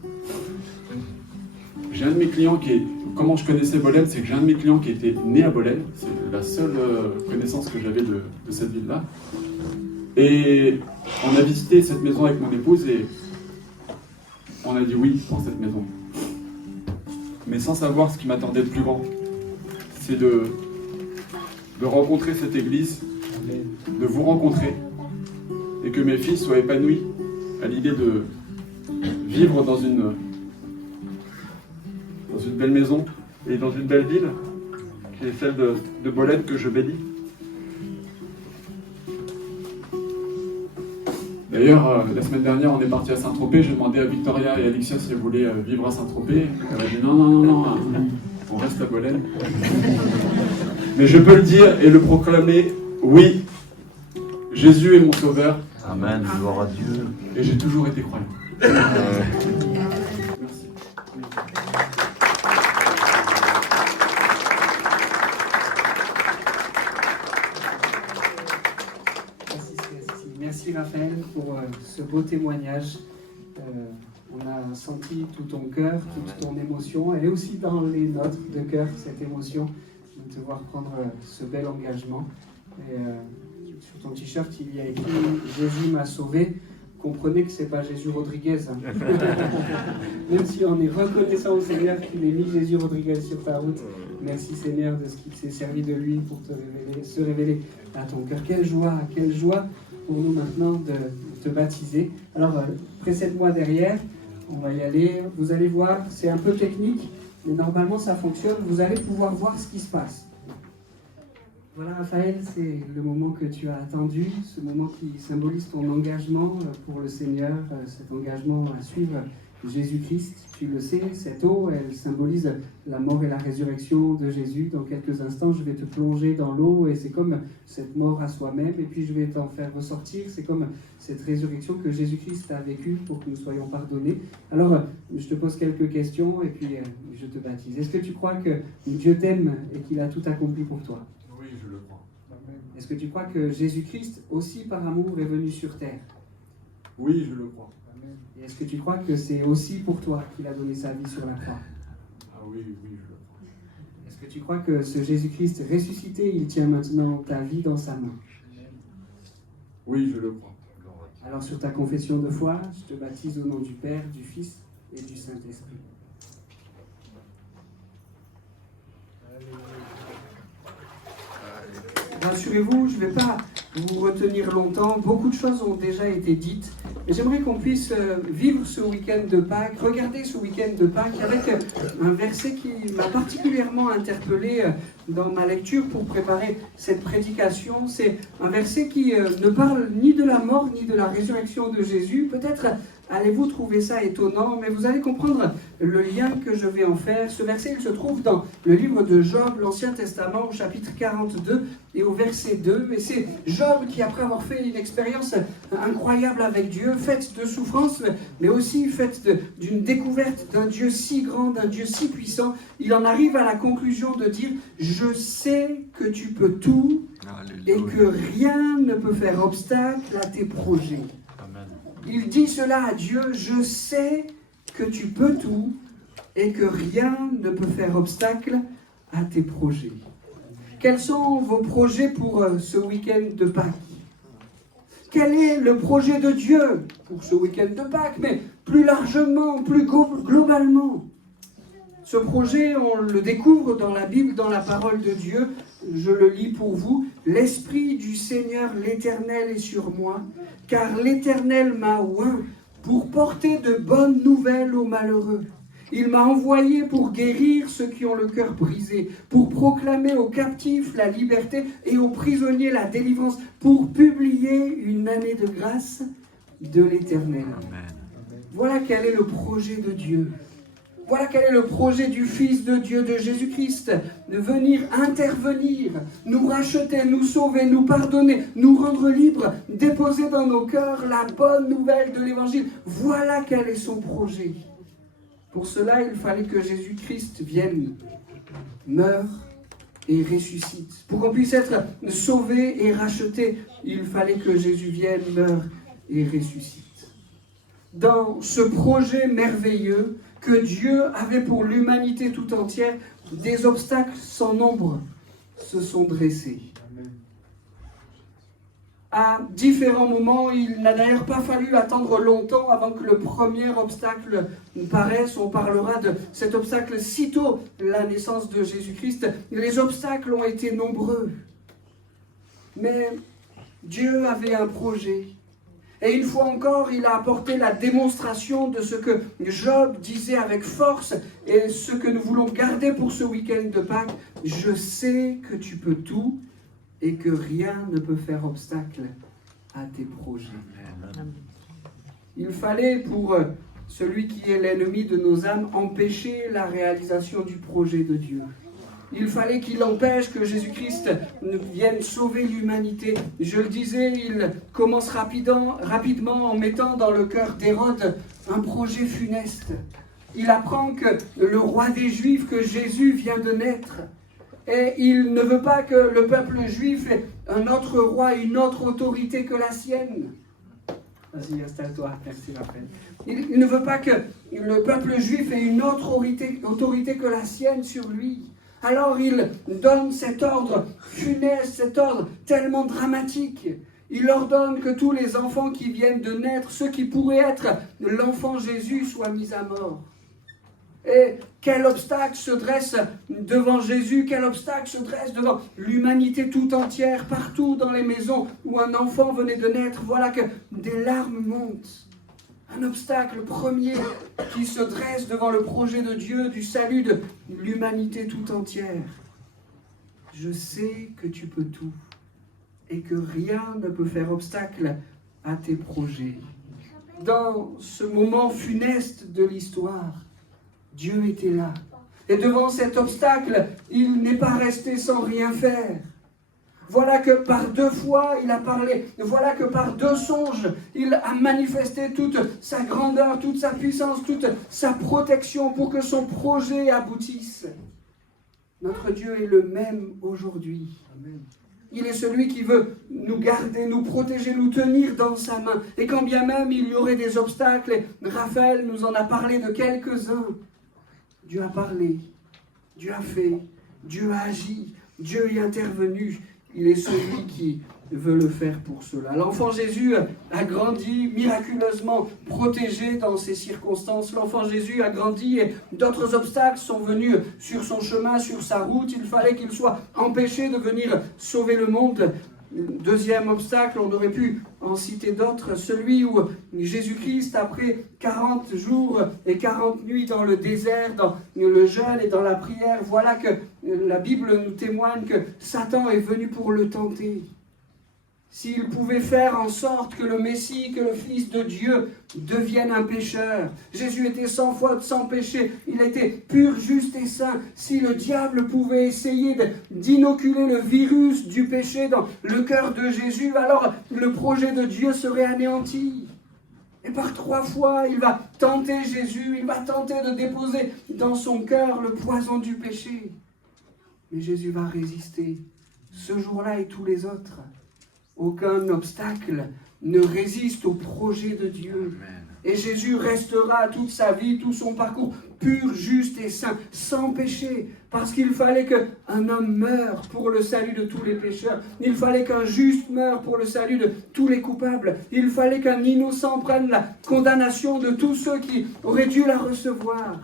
J'ai un de mes clients qui est... Comment je connaissais Bolène, c'est que j'ai un de mes clients qui était né à Bolène. C'est la seule connaissance que j'avais de cette ville-là. Et on a visité cette maison avec mon épouse et on a dit oui pour cette maison. Mais sans savoir ce qui m'attendait de plus grand. C'est de rencontrer cette église, de vous rencontrer, et que mes fils soient épanouis à l'idée de vivre dans une belle maison et dans une belle ville, qui est celle de Bolène que je bénis. D'ailleurs, la semaine dernière, on est parti à Saint-Tropez. J'ai demandé à Victoria et Alexia si elles voulaient vivre à Saint-Tropez. Elle a dit non, on reste à Bolène. Mais je peux le dire et le proclamer, oui, Jésus est mon sauveur. Amen, gloire à Dieu. Et j'ai toujours été croyant. Merci. Merci Raphaël pour ce beau témoignage. On a senti ressenti tout ton cœur, toute ton émotion. Elle est aussi dans les nôtres de cœur, cette émotion, de te voir prendre ce bel engagement. Et sur ton t-shirt, il y a écrit « Jésus m'a sauvé ». Comprenez que ce n'est pas Jésus Rodriguez. Hein. Même si on est reconnaissant au Seigneur qu'il ait mis Jésus Rodriguez sur ta route. Merci Seigneur de ce qu'il s'est servi de lui pour se révéler à ton cœur. Quelle joie pour nous maintenant de te baptiser. Alors, précède-moi derrière, on va y aller. Vous allez voir, c'est un peu technique, mais normalement ça fonctionne. Vous allez pouvoir voir ce qui se passe. Voilà Raphaël, c'est le moment que tu as attendu, ce moment qui symbolise ton engagement pour le Seigneur, cet engagement à suivre Jésus-Christ. Tu le sais, cette eau, elle symbolise la mort et la résurrection de Jésus. Dans quelques instants, je vais te plonger dans l'eau et c'est comme cette mort à soi-même et puis je vais t'en faire ressortir. C'est comme cette résurrection que Jésus-Christ a vécue pour que nous soyons pardonnés. Alors, je te pose quelques questions et puis je te baptise. Est-ce que tu crois que Dieu t'aime et qu'il a tout accompli pour toi ? Oui, je le crois. Est-ce que tu crois que Jésus-Christ, aussi par amour, est venu sur terre ? Oui, je le crois. Et est-ce que tu crois que c'est aussi pour toi qu'il a donné sa vie sur la croix ? Ah oui, je le crois. Est-ce que tu crois que ce Jésus-Christ ressuscité, il tient maintenant ta vie dans sa main ? Oui, je le crois. Alors sur ta confession de foi, je te baptise au nom du Père, du Fils et du Saint-Esprit. Rassurez-vous, je ne vais pas vous retenir longtemps. Beaucoup de choses ont déjà été dites. Et j'aimerais qu'on puisse vivre ce week-end de Pâques, regarder ce week-end de Pâques avec un verset qui m'a particulièrement interpellé dans ma lecture pour préparer cette prédication. C'est un verset qui ne parle ni de la mort ni de la résurrection de Jésus. Peut-être allez-vous trouver ça étonnant, mais vous allez comprendre le lien que je vais en faire. Ce verset, il se trouve dans le livre de Job, l'Ancien Testament, au chapitre 42 et au verset 2. Et c'est Job qui, après avoir fait une expérience incroyable avec Dieu, faite de souffrance, mais aussi faite d'une découverte d'un Dieu si grand, d'un Dieu si puissant, il en arrive à la conclusion de dire « Je sais que tu peux tout et que rien ne peut faire obstacle à tes projets. » Il dit cela à Dieu, je sais que tu peux tout et que rien ne peut faire obstacle à tes projets. Quels sont vos projets pour ce week-end de Pâques ? Quel est le projet de Dieu pour ce week-end de Pâques, mais plus largement, plus globalement ? Ce projet, on le découvre dans la Bible, dans la parole de Dieu. Je le lis pour vous. « L'Esprit du Seigneur l'Éternel est sur moi, car l'Éternel m'a oint pour porter de bonnes nouvelles aux malheureux. Il m'a envoyé pour guérir ceux qui ont le cœur brisé, pour proclamer aux captifs la liberté et aux prisonniers la délivrance, pour publier une année de grâce de l'Éternel. » Voilà quel est le projet de Dieu. Voilà quel est le projet du Fils de Dieu, de Jésus-Christ, de venir intervenir, nous racheter, nous sauver, nous pardonner, nous rendre libres, déposer dans nos cœurs la bonne nouvelle de l'Évangile. Voilà quel est son projet. Pour cela, il fallait que Jésus-Christ vienne, meure et ressuscite. Pour qu'on puisse être sauvé et racheté, il fallait que Jésus vienne, meure et ressuscite. Dans ce projet merveilleux que Dieu avait pour l'humanité tout entière, des obstacles sans nombre se sont dressés. À différents moments, il n'a d'ailleurs pas fallu attendre longtemps avant que le premier obstacle paraisse. On parlera de cet obstacle sitôt la naissance de Jésus-Christ. Les obstacles ont été nombreux. Mais Dieu avait un projet. Et une fois encore, il a apporté la démonstration de ce que Job disait avec force et ce que nous voulons garder pour ce week-end de Pâques. Je sais que tu peux tout et que rien ne peut faire obstacle à tes projets. Il fallait pour celui qui est l'ennemi de nos âmes empêcher la réalisation du projet de Dieu. Il fallait qu'il empêche que Jésus-Christ vienne sauver l'humanité. Je le disais, il commence rapidement en mettant dans le cœur d'Hérode un projet funeste. Il apprend que le roi des Juifs, que Jésus vient de naître. Et il ne veut pas que le peuple juif ait un autre roi, une autre autorité que la sienne. Vas-y, installe-toi. Merci, Raphaël. Il ne veut pas que le peuple juif ait une autre autorité que la sienne sur lui. Alors il donne cet ordre funeste, cet ordre tellement dramatique. Il ordonne que tous les enfants qui viennent de naître, ceux qui pourraient être l'enfant Jésus, soient mis à mort. Et quel obstacle se dresse devant Jésus, quel obstacle se dresse devant l'humanité tout entière, partout dans les maisons où un enfant venait de naître. Voilà que des larmes montent. Un obstacle premier qui se dresse devant le projet de Dieu, du salut de l'humanité tout entière. Je sais que tu peux tout et que rien ne peut faire obstacle à tes projets. Dans ce moment funeste de l'histoire, Dieu était là. Et devant cet obstacle, il n'est pas resté sans rien faire. Voilà que par 2 fois, il a parlé. Voilà que par 2 songes, il a manifesté toute sa grandeur, toute sa puissance, toute sa protection pour que son projet aboutisse. Notre Dieu est le même aujourd'hui. Amen. Il est celui qui veut nous garder, nous protéger, nous tenir dans sa main. Et quand bien même il y aurait des obstacles, et Raphaël nous en a parlé de quelques-uns, Dieu a parlé, Dieu a fait, Dieu a agi, Dieu est intervenu. Il est celui qui veut le faire pour cela. L'enfant Jésus a grandi miraculeusement protégé dans ces circonstances. L'enfant Jésus a grandi et d'autres obstacles sont venus sur son chemin, sur sa route. Il fallait qu'il soit empêché de venir sauver le monde. Deuxième obstacle, on aurait pu en citer d'autres, celui où Jésus-Christ, après 40 jours et 40 nuits dans le désert, dans le jeûne et dans la prière, voilà que la Bible nous témoigne que Satan est venu pour le tenter. S'il pouvait faire en sorte que le Messie, que le Fils de Dieu devienne un pécheur. Jésus était sans faute, sans péché. Il était pur, juste et saint. Si le diable pouvait essayer d'inoculer le virus du péché dans le cœur de Jésus, alors le projet de Dieu serait anéanti. Et par 3 fois, il va tenter Jésus, il va tenter de déposer dans son cœur le poison du péché. Mais Jésus va résister. Ce jour-là et tous les autres. Aucun obstacle ne résiste au projet de Dieu. Et Jésus restera toute sa vie, tout son parcours, pur, juste et saint, sans péché. Parce qu'il fallait qu'un homme meure pour le salut de tous les pécheurs. Il fallait qu'un juste meure pour le salut de tous les coupables. Il fallait qu'un innocent prenne la condamnation de tous ceux qui auraient dû la recevoir.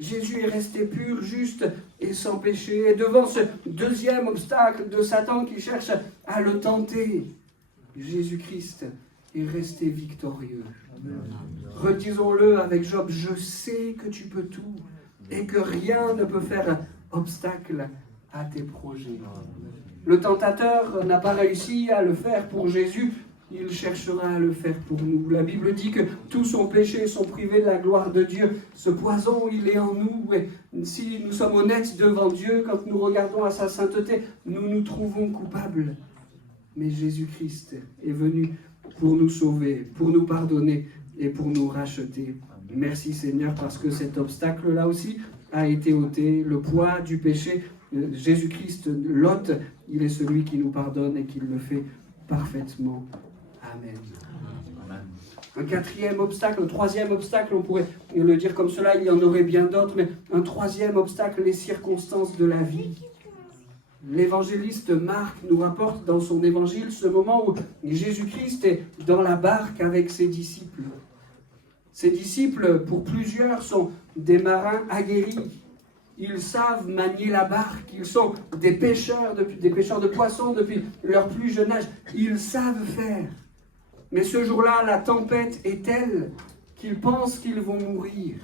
Jésus est resté pur, juste et sans péché. Et devant ce deuxième obstacle de Satan qui cherche à le tenter, Jésus-Christ est resté victorieux. Redisons-le avec Job, je sais que tu peux tout et que rien ne peut faire obstacle à tes projets. Le tentateur n'a pas réussi à le faire pour Jésus, il cherchera à le faire pour nous. La Bible dit que tous sont péchés, sont privés de la gloire de Dieu. Ce poison, il est en nous. Et si nous sommes honnêtes devant Dieu, quand nous regardons à sa sainteté, nous nous trouvons coupables. Mais Jésus-Christ est venu pour nous sauver, pour nous pardonner et pour nous racheter. Merci Seigneur, parce que cet obstacle-là aussi a été ôté. Le poids du péché, Jésus-Christ l'ôte, il est celui qui nous pardonne et qui le fait parfaitement. Amen. Un 4e obstacle, un 3e obstacle, on pourrait le dire comme cela, il y en aurait bien d'autres, mais un 3e obstacle, les circonstances de la vie. L'évangéliste Marc nous rapporte dans son évangile ce moment où Jésus-Christ est dans la barque avec ses disciples. Ses disciples, pour plusieurs, sont des marins aguerris. Ils savent manier la barque, ils sont des pêcheurs de poissons depuis leur plus jeune âge. Ils savent faire. Mais ce jour-là, la tempête est telle qu'ils pensent qu'ils vont mourir.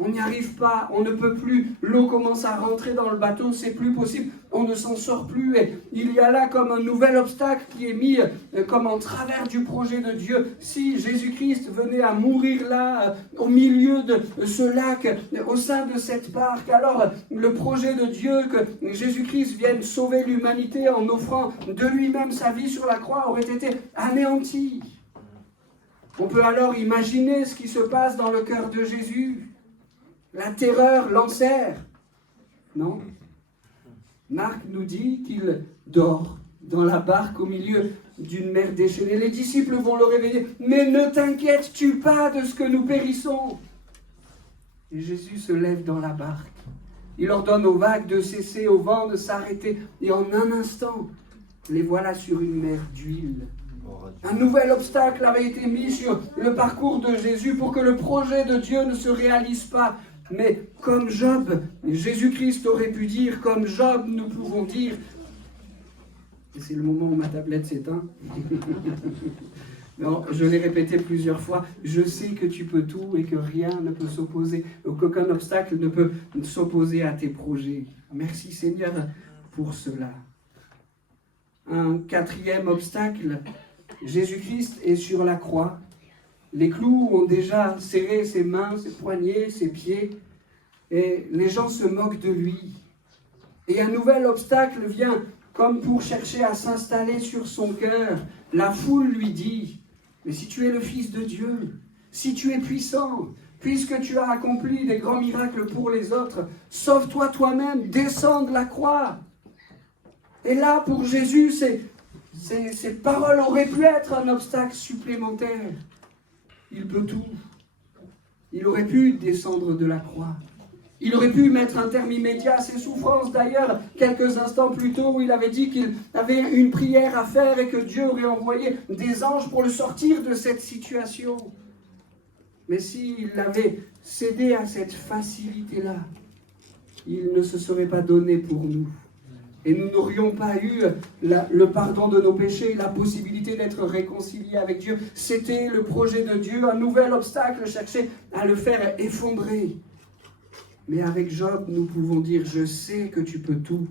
On n'y arrive pas, on ne peut plus. L'eau commence à rentrer dans le bateau, c'est plus possible. On ne s'en sort plus. Et il y a là comme un nouvel obstacle qui est mis comme en travers du projet de Dieu. Si Jésus-Christ venait à mourir là, au milieu de ce lac, au sein de cette barque, alors le projet de Dieu que Jésus-Christ vienne sauver l'humanité en offrant de lui-même sa vie sur la croix aurait été anéanti. On peut alors imaginer ce qui se passe dans le cœur de Jésus. La terreur l'enserre. Non. Marc nous dit qu'il dort dans la barque au milieu d'une mer déchaînée. Les disciples vont le réveiller. Mais ne t'inquiètes-tu pas de ce que nous périssons? Et Jésus se lève dans la barque. Il ordonne aux vagues de cesser, au vent de s'arrêter. Et en un instant, les voilà sur une mer d'huile. Un nouvel obstacle avait été mis sur le parcours de Jésus pour que le projet de Dieu ne se réalise pas. Mais comme Job, Jésus-Christ aurait pu dire, comme Job, nous pouvons dire, et c'est le moment où ma tablette s'éteint, non, je l'ai répété plusieurs fois, je sais que tu peux tout et que rien ne peut s'opposer, qu'aucun obstacle ne peut s'opposer à tes projets. Merci Seigneur pour cela. Un quatrième obstacle, Jésus-Christ est sur la croix. Les clous ont déjà serré ses mains, ses poignets, ses pieds, et les gens se moquent de lui. Et un nouvel obstacle vient comme pour chercher à s'installer sur son cœur. La foule lui dit, mais si tu es le Fils de Dieu, si tu es puissant, puisque tu as accompli des grands miracles pour les autres, sauve-toi toi-même, descends de la croix. Et là, pour Jésus, ces paroles auraient pu être un obstacle supplémentaire. Il peut tout. Il aurait pu descendre de la croix. Il aurait pu mettre un terme immédiat à ses souffrances. D'ailleurs, quelques instants plus tôt, où il avait dit qu'il avait une prière à faire et que Dieu aurait envoyé des anges pour le sortir de cette situation. Mais s'il avait cédé à cette facilité-là, il ne se serait pas donné pour nous. Et nous n'aurions pas eu le pardon de nos péchés, la possibilité d'être réconciliés avec Dieu. C'était le projet de Dieu, un nouvel obstacle cherché à le faire effondrer. Mais avec Job, nous pouvons dire, je sais que tu peux tout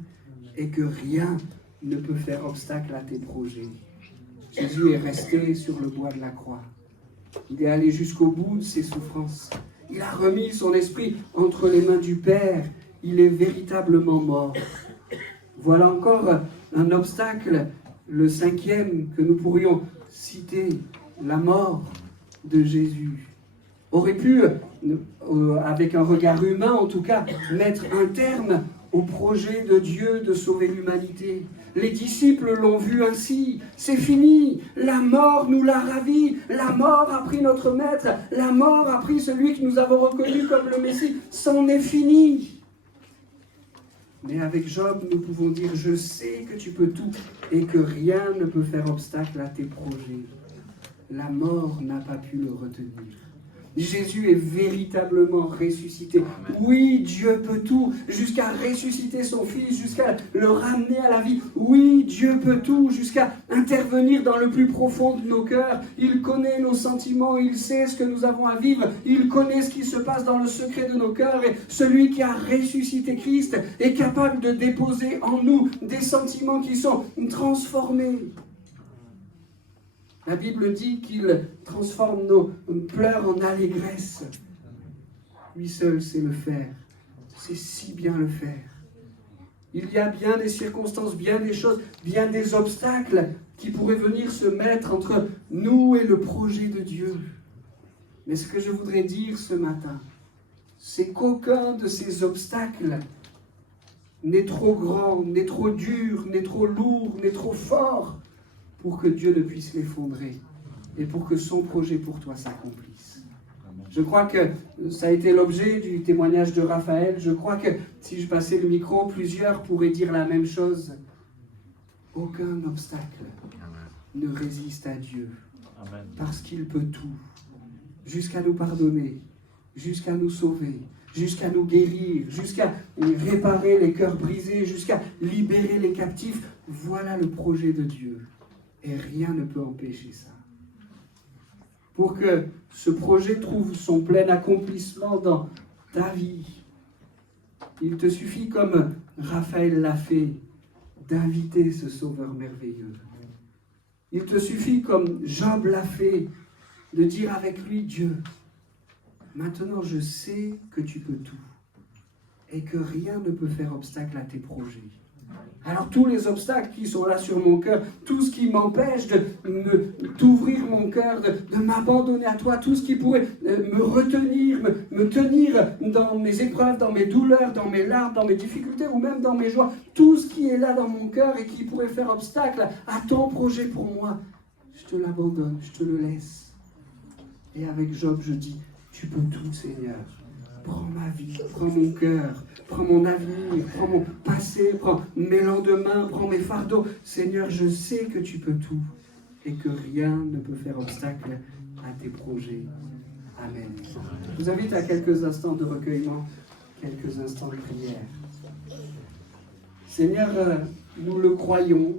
et que rien ne peut faire obstacle à tes projets. Jésus est resté sur le bois de la croix. Il est allé jusqu'au bout de ses souffrances. Il a remis son esprit entre les mains du Père. Il est véritablement mort. Voilà encore un obstacle, le cinquième que nous pourrions citer, la mort de Jésus. Aurait pu, avec un regard humain en tout cas, mettre un terme au projet de Dieu de sauver l'humanité. Les disciples l'ont vu ainsi, c'est fini, la mort nous l'a ravi, la mort a pris notre maître, la mort a pris celui que nous avons reconnu comme le Messie, c'en est fini. Mais avec Job, nous pouvons dire, je sais que tu peux tout et que rien ne peut faire obstacle à tes projets. La mort n'a pas pu le retenir. Jésus est véritablement ressuscité. Oui, Dieu peut tout, jusqu'à ressusciter son Fils, jusqu'à le ramener à la vie. Oui, Dieu peut tout, jusqu'à intervenir dans le plus profond de nos cœurs. Il connaît nos sentiments, il sait ce que nous avons à vivre, il connaît ce qui se passe dans le secret de nos cœurs. Et celui qui a ressuscité Christ est capable de déposer en nous des sentiments qui sont transformés. La Bible dit qu'il transforme nos pleurs en allégresse. Lui seul sait le faire. C'est si bien le faire. Il y a bien des circonstances, bien des choses, bien des obstacles qui pourraient venir se mettre entre nous et le projet de Dieu. Mais ce que je voudrais dire ce matin, c'est qu'aucun de ces obstacles n'est trop grand, n'est trop dur, n'est trop lourd, n'est trop fort pour que Dieu ne puisse l'effondrer et pour que son projet pour toi s'accomplisse. Je crois que ça a été l'objet du témoignage de Raphaël. Je crois que si je passais le micro, plusieurs pourraient dire la même chose. Aucun obstacle ne résiste à Dieu parce qu'il peut tout, jusqu'à nous pardonner, jusqu'à nous sauver, jusqu'à nous guérir, jusqu'à réparer les cœurs brisés, jusqu'à libérer les captifs. Voilà le projet de Dieu. Et rien ne peut empêcher ça. Pour que ce projet trouve son plein accomplissement dans ta vie, il te suffit, comme Raphaël l'a fait, d'inviter ce Sauveur merveilleux. Il te suffit, comme Job l'a fait, de dire avec lui, Dieu, maintenant je sais que tu peux tout et que rien ne peut faire obstacle à tes projets. Alors tous les obstacles qui sont là sur mon cœur, tout ce qui m'empêche d'ouvrir mon cœur, de m'abandonner à toi, tout ce qui pourrait me retenir, me tenir dans mes épreuves, dans mes douleurs, dans mes larmes, dans mes difficultés ou même dans mes joies, tout ce qui est là dans mon cœur et qui pourrait faire obstacle à ton projet pour moi, je te l'abandonne, je te le laisse. Et avec Job, je dis, tu peux tout, Seigneur. Prends ma vie, prends mon cœur, prends mon avenir, prends mon passé, prends mes lendemains, prends mes fardeaux. Seigneur, je sais que tu peux tout et que rien ne peut faire obstacle à tes projets. Amen. Je vous invite à quelques instants de recueillement, quelques instants de prière. Seigneur, nous le croyons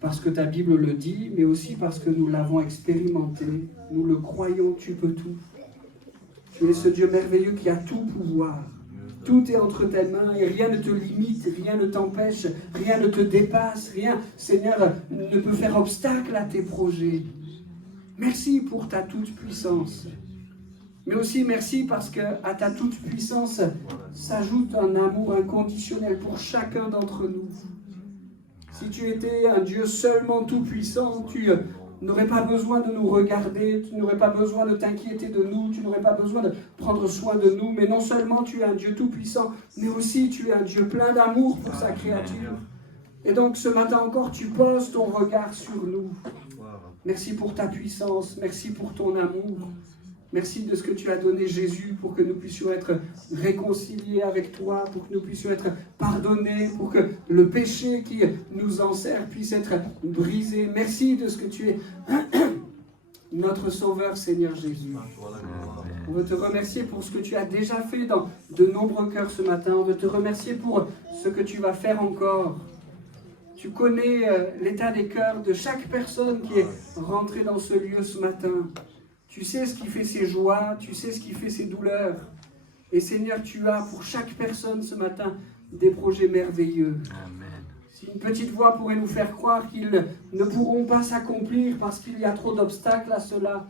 parce que ta Bible le dit, mais aussi parce que nous l'avons expérimenté. Nous le croyons, tu peux tout. Tu es ce Dieu merveilleux qui a tout pouvoir. Tout est entre tes mains et rien ne te limite, rien ne t'empêche, rien ne te dépasse, rien, Seigneur, ne peut faire obstacle à tes projets. Merci pour ta toute-puissance. Mais aussi merci parce qu'à ta toute-puissance s'ajoute un amour inconditionnel pour chacun d'entre nous. Si tu étais un Dieu seulement tout-puissant, tu n'aurais pas besoin de nous regarder, tu n'aurais pas besoin de t'inquiéter de nous, tu n'aurais pas besoin de prendre soin de nous, mais non seulement tu es un Dieu tout-puissant, mais aussi tu es un Dieu plein d'amour pour sa créature. Et donc ce matin encore, tu poses ton regard sur nous. Merci pour ta puissance, merci pour ton amour. Merci de ce que tu as donné Jésus pour que nous puissions être réconciliés avec toi, pour que nous puissions être pardonnés, pour que le péché qui nous enserre puisse être brisé. Merci de ce que tu es notre Sauveur, Seigneur Jésus. On veut te remercier pour ce que tu as déjà fait dans de nombreux cœurs ce matin. On veut te remercier pour ce que tu vas faire encore. Tu connais l'état des cœurs de chaque personne qui est rentrée dans ce lieu ce matin. Tu sais ce qui fait ses joies, tu sais ce qui fait ses douleurs. Et Seigneur, tu as pour chaque personne ce matin des projets merveilleux. Amen. Si une petite voix pourrait nous faire croire qu'ils ne pourront pas s'accomplir parce qu'il y a trop d'obstacles à cela,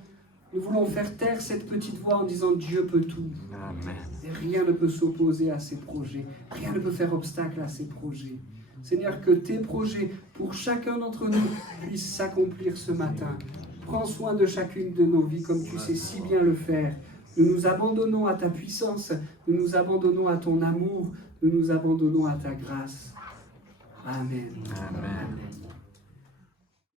nous voulons faire taire cette petite voix en disant Dieu peut tout. Amen. Et rien ne peut s'opposer à ses projets. Rien ne peut faire obstacle à ses projets. Seigneur, que tes projets pour chacun d'entre nous puissent s'accomplir ce matin. Prends soin de chacune de nos vies comme tu sais si bien le faire. Nous nous abandonnons à ta puissance, nous nous abandonnons à ton amour, nous nous abandonnons à ta grâce. Amen. Amen.